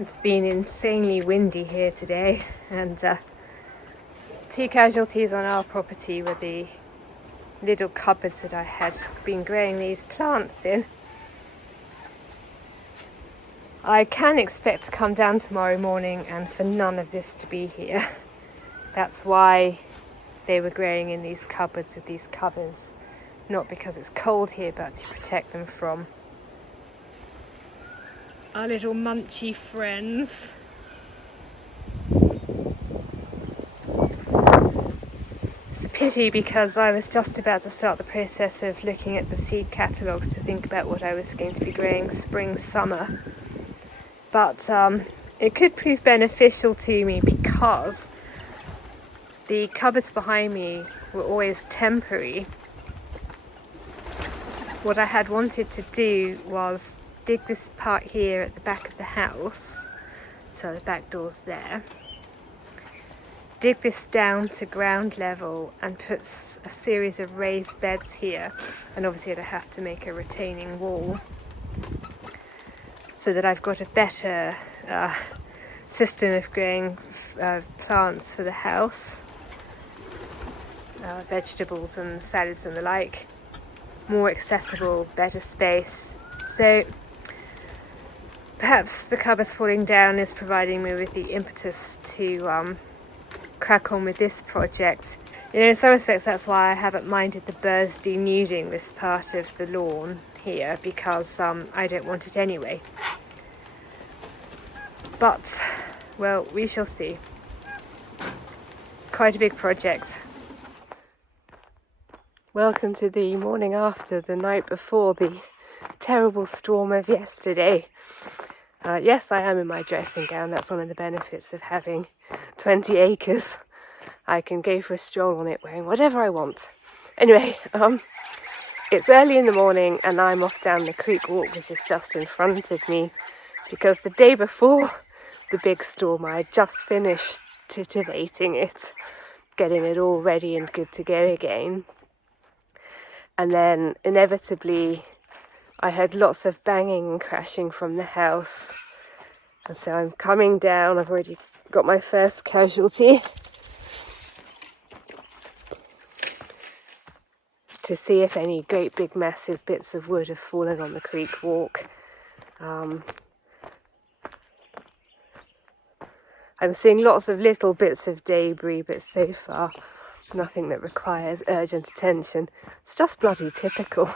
It's been insanely windy here today, and 2 casualties on our property were the little cupboards that I had been growing these plants in. I can expect to come down tomorrow morning and for none of this to be here. That's why they were growing in these cupboards with these covers. Not because it's cold here, but to protect them from our little munchy friends. It's a pity because I was just about to start the process of looking at the seed catalogues to think about what I was going to be growing spring, summer. But it could prove beneficial to me because the cupboards behind me were always temporary. What I had wanted to do was dig this part here at the back of the house, so the back door's there, dig this down to ground level and put a series of raised beds here, and obviously I'd have to make a retaining wall so that I've got a better system of growing plants for the house, vegetables and salads and the like, more accessible, better space. So perhaps the cupboards falling down is providing me with the impetus to crack on with this project. You know, in some respects that's why I haven't minded the birds denuding this part of the lawn here, because I don't want it anyway. But, well, we shall see. Quite a big project. Welcome to the morning after the night before the terrible storm of yesterday. Yes, I am in my dressing gown. That's one of the benefits of having 20 acres. I can go for a stroll on it wearing whatever I want. Anyway, it's early in the morning and I'm off down the creek walk, which is just in front of me, because the day before the big storm I had just finished titivating it, getting it all ready and good to go again. And then inevitably I heard lots of banging and crashing from the house. And so I'm coming down. I've already got my first casualty to see if any great big massive bits of wood have fallen on the creek walk. I'm seeing lots of little bits of debris, but so far nothing that requires urgent attention. It's just bloody typical.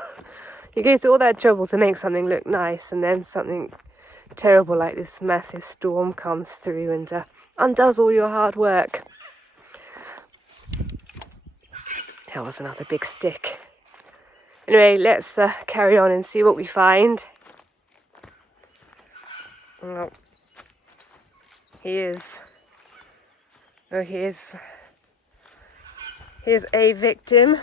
You go to all that trouble to make something look nice, and then something terrible like this massive storm comes through and undoes all your hard work. That was another big stick. Anyway, let's carry on and see what we find. Oh, here's a victim.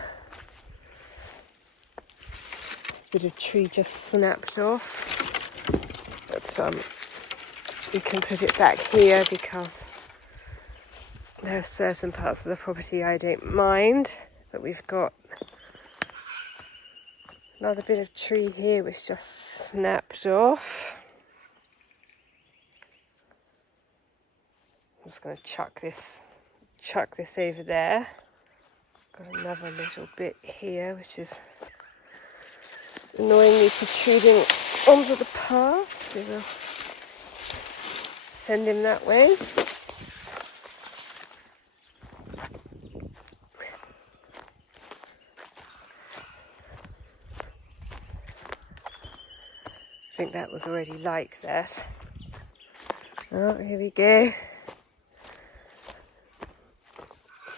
Bit of tree just snapped off, but we can put it back here because there are certain parts of the property I don't mind, but we've got another bit of tree here which just snapped off. I'm just going to chuck this over there. Got another little bit here which is annoyingly protruding onto the path, so we'll send him that way. I think that was already like that. Oh, here we go.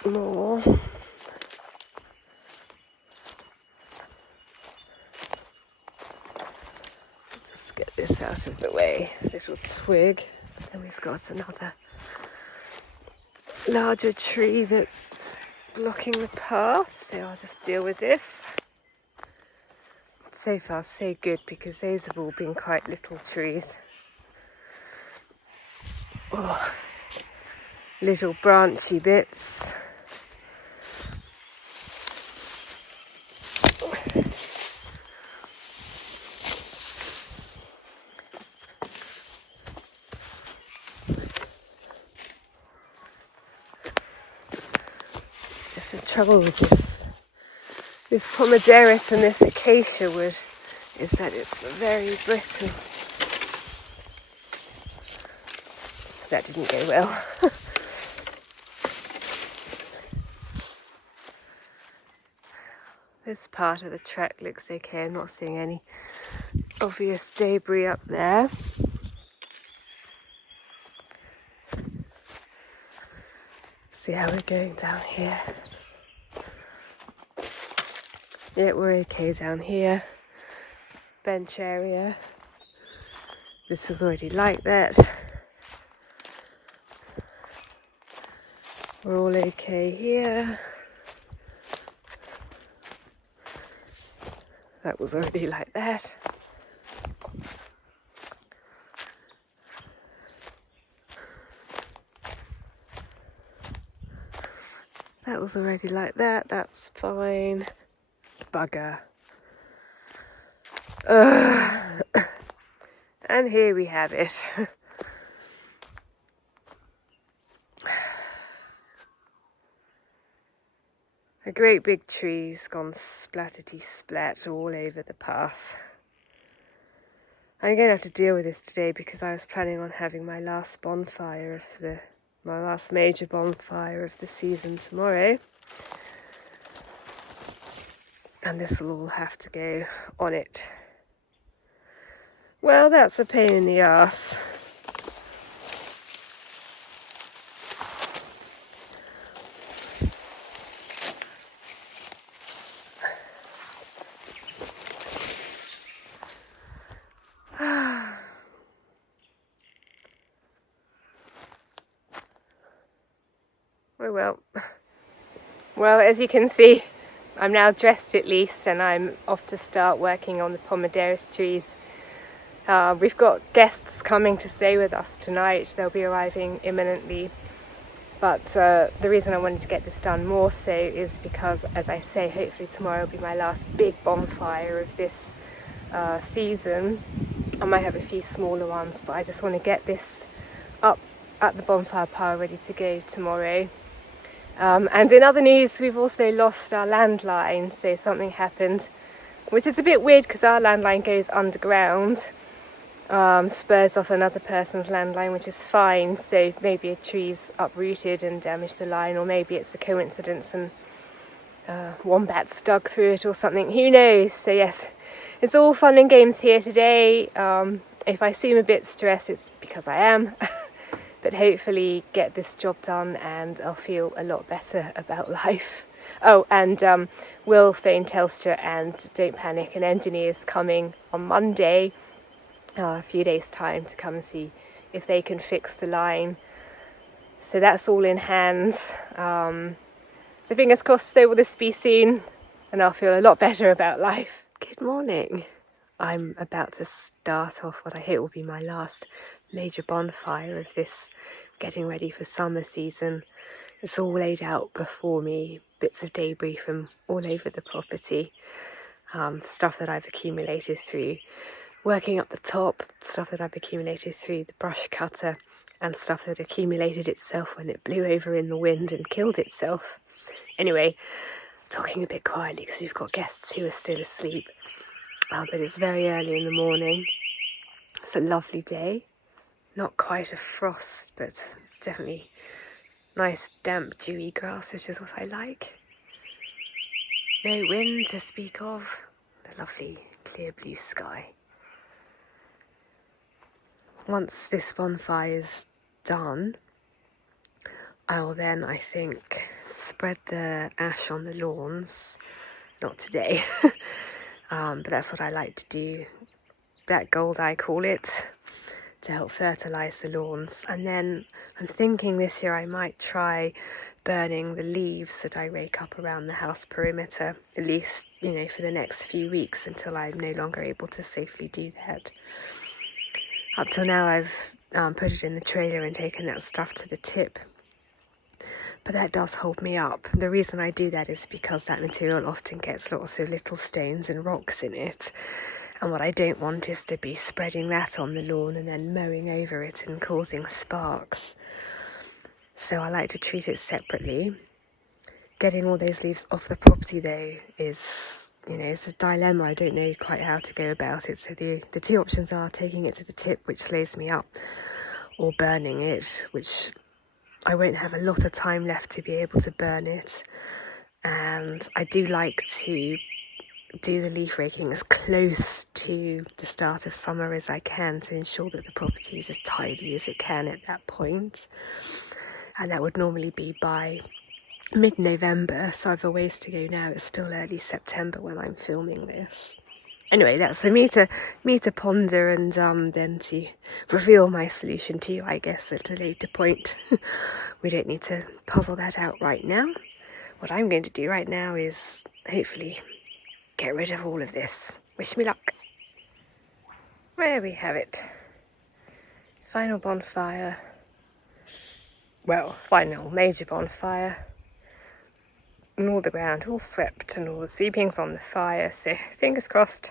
More. Get this out of the way, this little twig. And we've got another larger tree that's blocking the path, so I'll just deal with this. So far so good, because those have all been quite little trees. Oh, little branchy bits. trouble with this pomaderus and this acacia wood is that it's very brittle. That didn't go well. This part of the track looks okay. I'm not seeing any obvious debris up there. See how we're going down here. Yeah, we're okay down here. Bench area. This is already like that. We're all okay here. That was already like that. That was already like that. That's fine. Bugger. And here we have it. A great big tree's gone splatterty splat all over the path. I'm going to have to deal with this today because I was planning on having my last bonfire of my last major bonfire of the season tomorrow. And this will all have to go on it. Well, that's a pain in the arse. Oh well. Well, as you can see, I'm now dressed at least, and I'm off to start working on the pomaderus trees. We've got guests coming to stay with us tonight. They'll be arriving imminently. But the reason I wanted to get this done more so is because, as I say, hopefully tomorrow will be my last big bonfire of this season. I might have a few smaller ones, but I just want to get this up at the bonfire pile ready to go tomorrow. And in other news, we've also lost our landline, so something happened, which is a bit weird because our landline goes underground, spurs off another person's landline, which is fine, so maybe a tree's uprooted and damaged the line, or maybe it's a coincidence and wombats dug through it or something, who knows. So yes, it's all fun and games here today. If I seem a bit stressed, it's because I am. But hopefully get this job done and I'll feel a lot better about life. Oh, and Will phone Telstra and Don't Panic, an engineer's coming on Monday, a few days' time, to come and see if they can fix the line. So that's all in hands. So fingers crossed, so will this be soon, and I'll feel a lot better about life. Good morning. I'm about to start off what I hope will be my last major bonfire of this getting ready for summer season. It's all laid out before me, bits of debris from all over the property, stuff that I've accumulated through working up the top, stuff that I've accumulated through the brush cutter, and stuff that accumulated itself when it blew over in the wind and killed itself. Anyway, talking a bit quietly because we've got guests who are still asleep. But it's very early in the morning. It's a lovely day. Not quite a frost, but definitely nice, damp, dewy grass, which is what I like. No wind to speak of. A lovely, clear blue sky. Once this bonfire is done, I will then, I think, spread the ash on the lawns. Not today. But that's what I like to do. Black gold, I call it, to help fertilise the lawns. And then I'm thinking this year I might try burning the leaves that I rake up around the house perimeter, at least, for the next few weeks until I'm no longer able to safely do that. Up till now I've put it in the trailer and taken that stuff to the tip. But that does hold me up. The reason I do that is because that material often gets lots of little stones and rocks in it. And what I don't want is to be spreading that on the lawn and then mowing over it and causing sparks. So I like to treat it separately. Getting all those leaves off the property though is, you know, it's a dilemma. I don't know quite how to go about it. So the two options are taking it to the tip, which slows me up, or burning it, which I won't have a lot of time left to be able to burn it. And I do like to do the leaf raking as close to the start of summer as I can to ensure that the property is as tidy as it can at that point. And that would normally be by mid-November, so I've a ways to go now. It's still early September when I'm filming this. Anyway, that's for me to ponder and then to reveal my solution to you, I guess, at a later point. We don't need to puzzle that out right now. What I'm going to do right now is hopefully get rid of all of this. Wish me luck. There we have it. Final bonfire. Well, final major bonfire. And all the ground all swept and all the sweepings on the fire, so fingers crossed.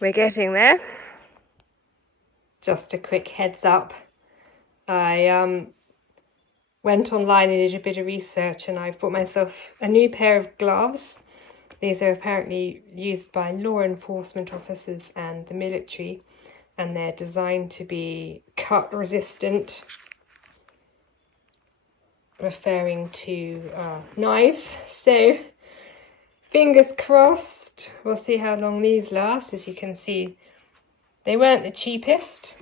We're getting there. Just a quick heads up. I went online and did a bit of research, and I've bought myself a new pair of gloves. These are apparently used by law enforcement officers and the military, and they're designed to be cut resistant, referring to knives. So fingers crossed, we'll see how long these last. As you can see, they weren't the cheapest,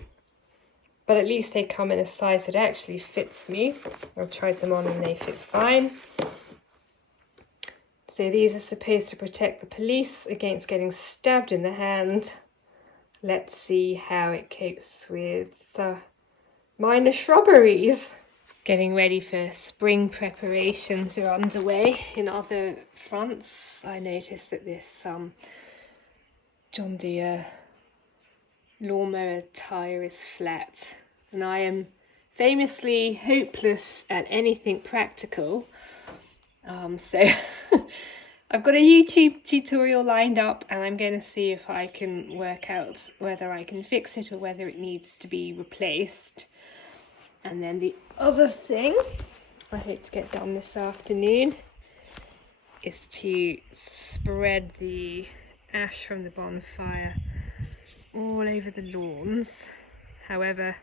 but at least they come in a size that actually fits me. I've tried them on and they fit fine. So these are supposed to protect the police against getting stabbed in the hand. Let's see how it copes with minor shrubberies. Getting ready for spring preparations are underway in other fronts. I noticed that this John Deere lawnmower tyre is flat, and I am famously hopeless at anything practical. So I've got a YouTube tutorial lined up, and I'm going to see if I can work out whether I can fix it or whether it needs to be replaced. And then the other thing I hope to get done this afternoon is to spread the ash from the bonfire all over the lawns. However,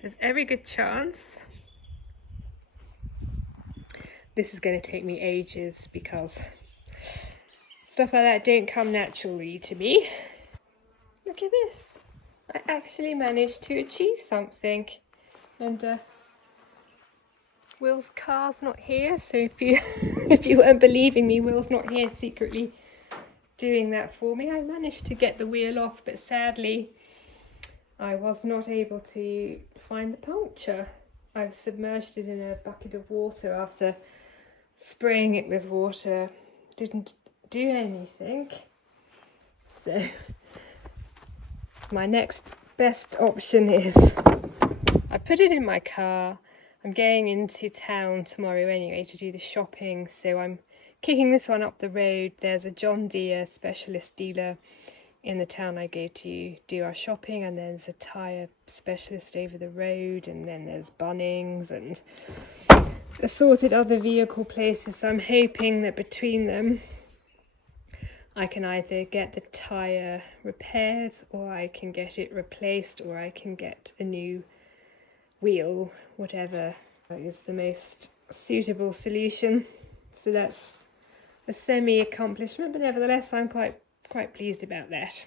there's every good chance this is going to take me ages, because stuff like that don't come naturally to me. Look at this. I actually managed to achieve something. And Will's car's not here, so if you weren't believing me, Will's not here secretly doing that for me. I managed to get the wheel off, but sadly I was not able to find the puncture. I've submerged it in a bucket of water after spraying it with water. Didn't do anything. So my next best option is I put it in my car. I'm going into town tomorrow anyway to do the shopping, so I'm kicking this one up the road. There's a John Deere specialist dealer in the town I go to do our shopping, and there's a tyre specialist over the road, and then there's Bunnings and assorted other vehicle places. So I'm hoping that between them I can either get the tyre repaired, or I can get it replaced, or I can get a new wheel, whatever is the most suitable solution. So that's a semi-accomplishment, but nevertheless I'm quite pleased about that.